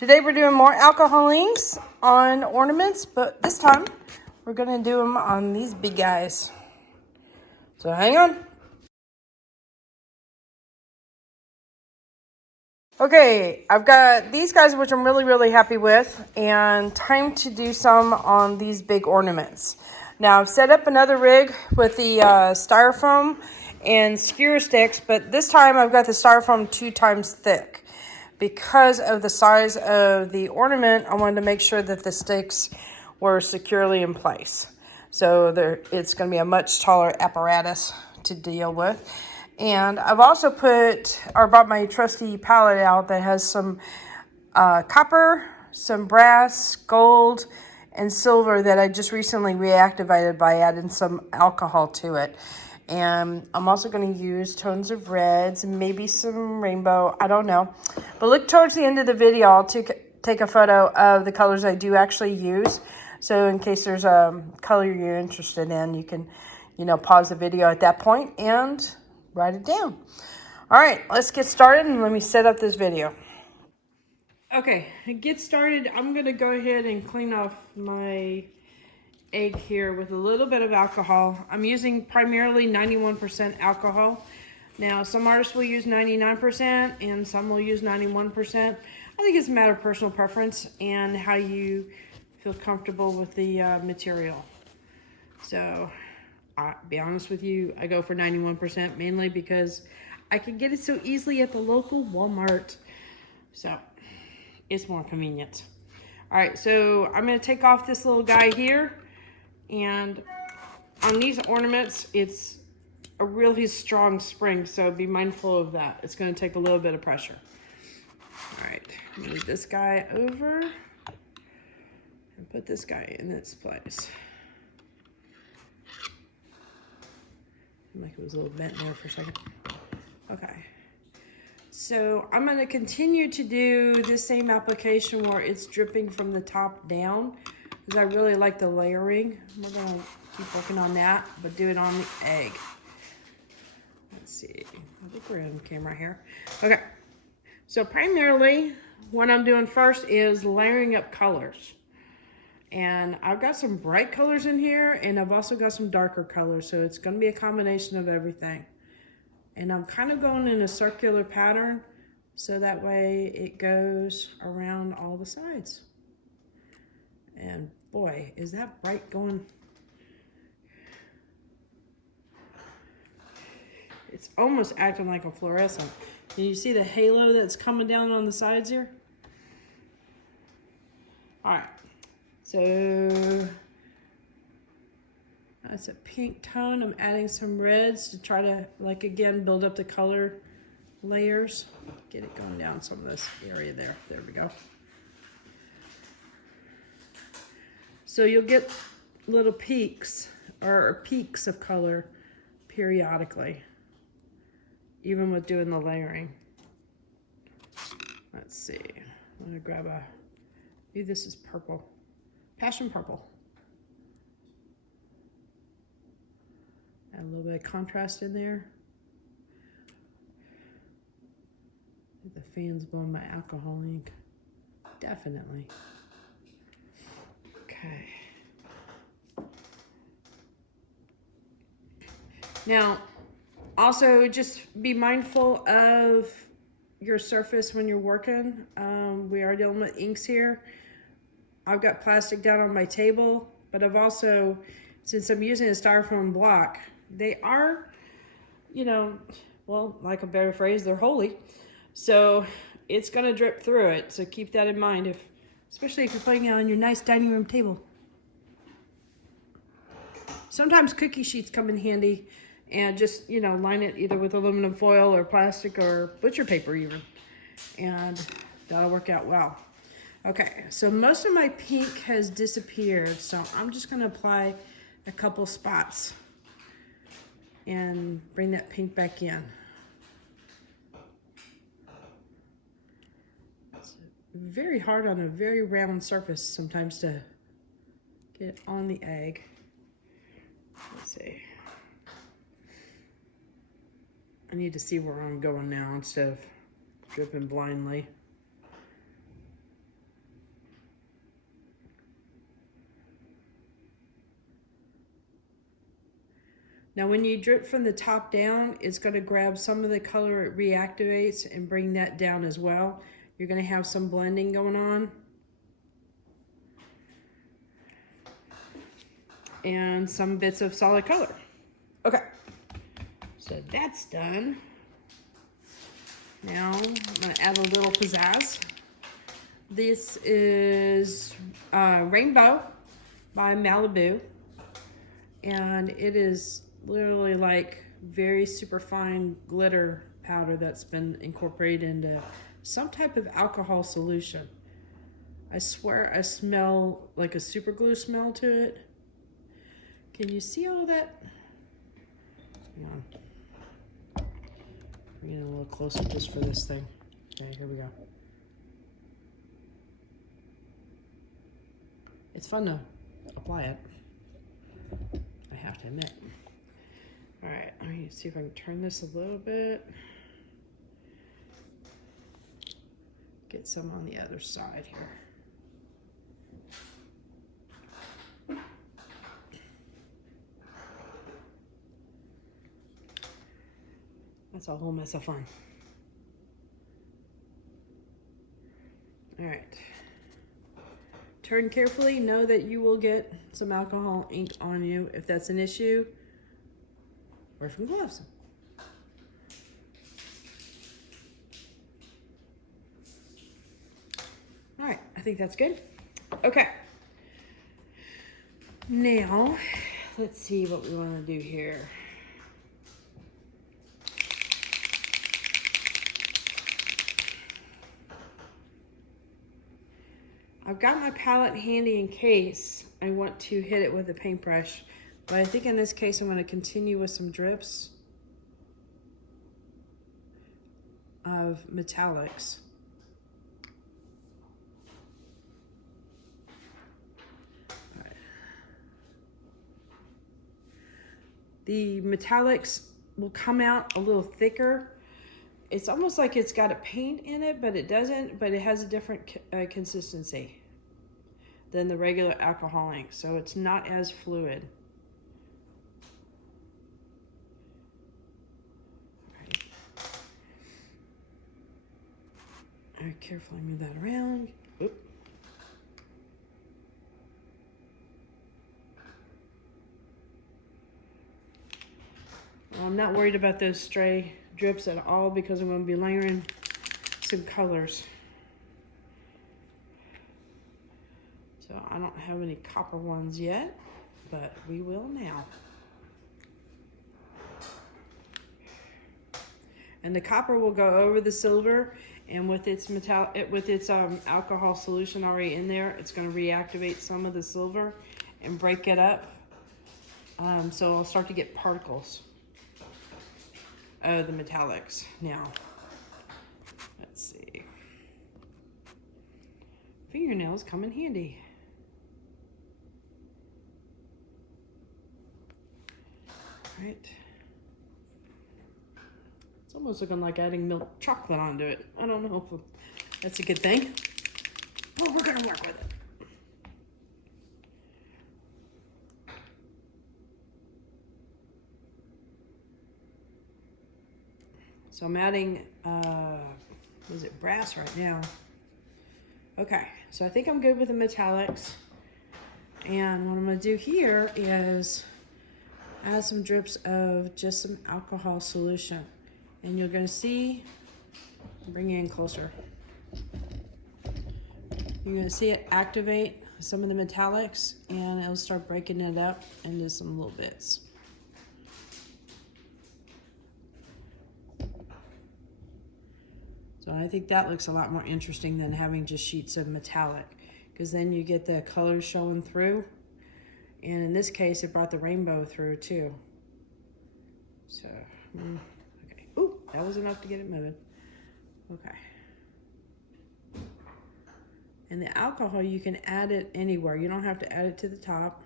Today we're doing more alcohol inks on ornaments, but this time we're gonna do them on these big guys. So hang on. Okay, I've got these guys which I'm really happy with, and time to do some on these big ornaments. Now I've set up another rig with the styrofoam and skewer sticks, but this time I've got the styrofoam 2 times thick. Because of the size of the ornament, I wanted to make sure that the sticks were securely in place. So it's going to be a much taller apparatus to deal with. And I've also brought my trusty palette out that has some copper, some brass, gold, and silver that I just recently reactivated by adding some alcohol to it. And I'm also going to use tones of reds and maybe some rainbow. I don't know. But look towards the end of the video. I'll take a photo of the colors I do actually use. So in case there's a color you're interested in, you can, pause the video at that point and write it down. All right, let's get started and let me set up this video. Okay, to get started, I'm going to go ahead and clean off my egg here with a little bit of alcohol. I'm using primarily 91% alcohol. Now, some artists will use 99% and some will use 91%. I think it's a matter of personal preference and how you feel comfortable with the material. So, I'll be honest with you, I go for 91% mainly because I can get it so easily at the local Walmart. So, it's more convenient. All right, so I'm going to take off this little guy here. And on these ornaments, it's a really strong spring, so be mindful of that. It's going to take a little bit of pressure. All right, move this guy over and put this guy in its place. Like it was a little bent there for a second. Okay. So I'm going to continue to do this same application where it's dripping from the top down. Because I really like the layering. We're going to keep working on that, but do it on the egg. Let's see. I think we're on camera here. Okay. So primarily, what I'm doing first is layering up colors. And I've got some bright colors in here, and I've also got some darker colors. So it's going to be a combination of everything. And I'm kind of going in a circular pattern, so that way it goes around all the sides. And boy, is that bright going. It's almost acting like a fluorescent. Can you see the halo that's coming down on the sides here? All right, so that's a pink tone. I'm adding some reds to try to, again, build up the color layers. Get it going down some of this area there. There we go. So you'll get little peaks of color periodically, even with doing the layering. Let's see. I'm gonna grab maybe this is purple, passion purple. Add a little bit of contrast in there. The fan's blowing my alcohol ink. Definitely. Okay. Now, also just be mindful of your surface when you're working. We are dealing with inks here. I've got plastic down on my table, but I've also, since I'm using a styrofoam block, they are, well, like a better phrase, they're holy. So it's gonna drip through it. So keep that in mind, especially if you're putting it on your nice dining room table. Sometimes cookie sheets come in handy, and just, line it either with aluminum foil or plastic or butcher paper even. And that'll work out well. Okay, so most of my pink has disappeared, so I'm just gonna apply a couple spots and bring that pink back in. It's very hard on a very round surface sometimes to get it on the egg. Let's see. I need to see where I'm going now instead of dripping blindly. Now when you drip from the top down, it's going to grab some of the color it reactivates and bring that down as well. You're going to have some blending going on. And some bits of solid color. Okay, so that's done. Now I'm going to add a little pizzazz. This is Rainbow by Marabu, and it is literally like very super fine glitter powder that's been incorporated into some type of alcohol solution. I swear I smell like a super glue smell to it. Can you see all that? Hang on. Bring it a little closer just for this thing. Okay, here we go. It's fun to apply it, I have to admit. All right, let me see if I can turn this a little bit. Get some on the other side here. That's a whole mess of fun. All right. Turn carefully. Know that you will get some alcohol ink on you. If that's an issue, wear some gloves. All right, I think that's good. Okay. Now, let's see what we want to do here. I've got my palette handy in case I want to hit it with a paintbrush, but I think in this case I'm going to continue with some drips of metallics. All right. The metallics will come out a little thicker. It's almost like it's got a paint in it, but it doesn't, but it has a different consistency than the regular alcohol ink, so it's not as fluid. All right, carefully move that around. Oop. Well, I'm not worried about those stray drips at all because I'm going to be layering some colors. So I don't have any copper ones yet, but we will now. And the copper will go over the silver, and with its alcohol solution already in there, it's going to reactivate some of the silver and break it up. So I'll start to get particles of the metallics now. Let's see. Fingernails come in handy. Right. It's almost looking like adding milk chocolate onto it. I don't know if that's a good thing. Well, we're gonna work with it. So I'm adding, is it brass right now? Okay, so I think I'm good with the metallics. And what I'm gonna do here is add some drips of just some alcohol solution. And you're gonna see, bring it in closer. You're gonna see it activate some of the metallics, and it'll start breaking it up into some little bits. So I think that looks a lot more interesting than having just sheets of metallic, because then you get the colors showing through. And in this case, it brought the rainbow through too. So, okay. Ooh, that was enough to get it moving. Okay. And the alcohol, you can add it anywhere. You don't have to add it to the top.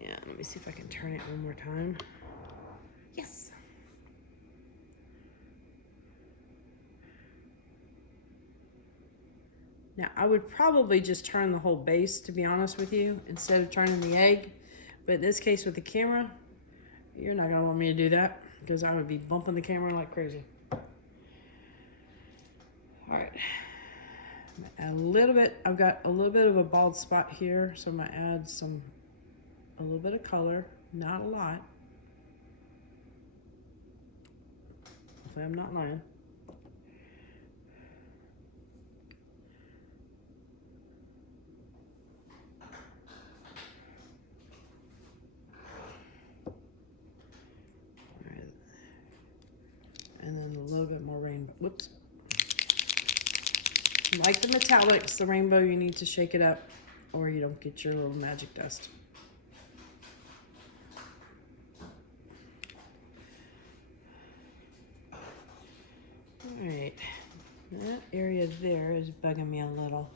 Yeah, let me see if I can turn it one more time. Yes. Now, I would probably just turn the whole base, to be honest with you, instead of turning the egg. But in this case with the camera, you're not gonna want me to do that because I would be bumping the camera like crazy. All right, add a little bit. I've got a little bit of a bald spot here, so I'm gonna add a little bit of color, not a lot. Hopefully I'm not lying. And then a little bit more rainbow. Whoops. Like the metallics, the rainbow, you need to shake it up or you don't get your little magic dust. All right, that area there is bugging me a little.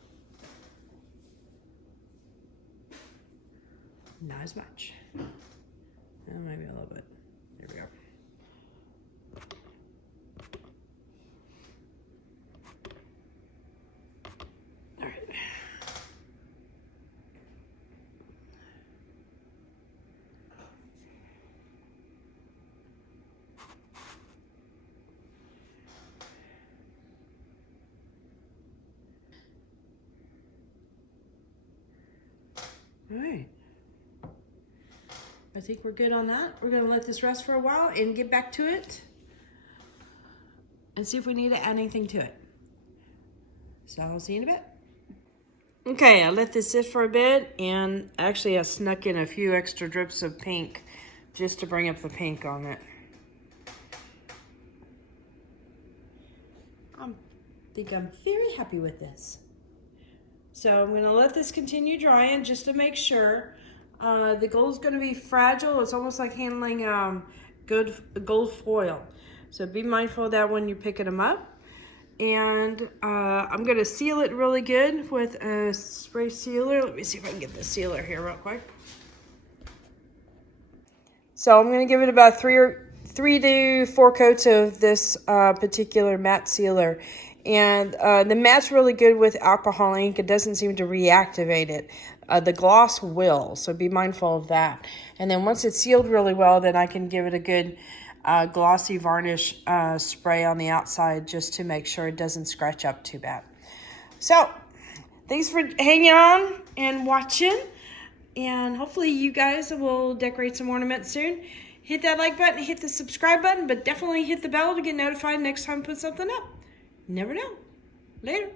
Not as much. Maybe a little bit. There we go. All right, I think we're good on that. We're gonna let this rest for a while and get back to it and see if we need to add anything to it. So I'll see you in a bit. Okay, I let this sit for a bit, and actually I snuck in a few extra drips of pink just to bring up the pink on it. I think I'm very happy with this. So I'm gonna let this continue drying just to make sure. The gold is gonna be fragile. It's almost like handling gold foil. So be mindful of that when you're picking them up. And I'm gonna seal it really good with a spray sealer. Let me see if I can get the sealer here real quick. So I'm gonna give it about three to four coats of this particular matte sealer. And the matte's really good with alcohol ink. It doesn't seem to reactivate it. The gloss will, so be mindful of that. And then once it's sealed really well, then I can give it a good glossy varnish spray on the outside just to make sure it doesn't scratch up too bad. So, thanks for hanging on and watching. And hopefully you guys will decorate some ornaments soon. Hit that like button, hit the subscribe button, but definitely hit the bell to get notified next time I put something up. You never know. Later.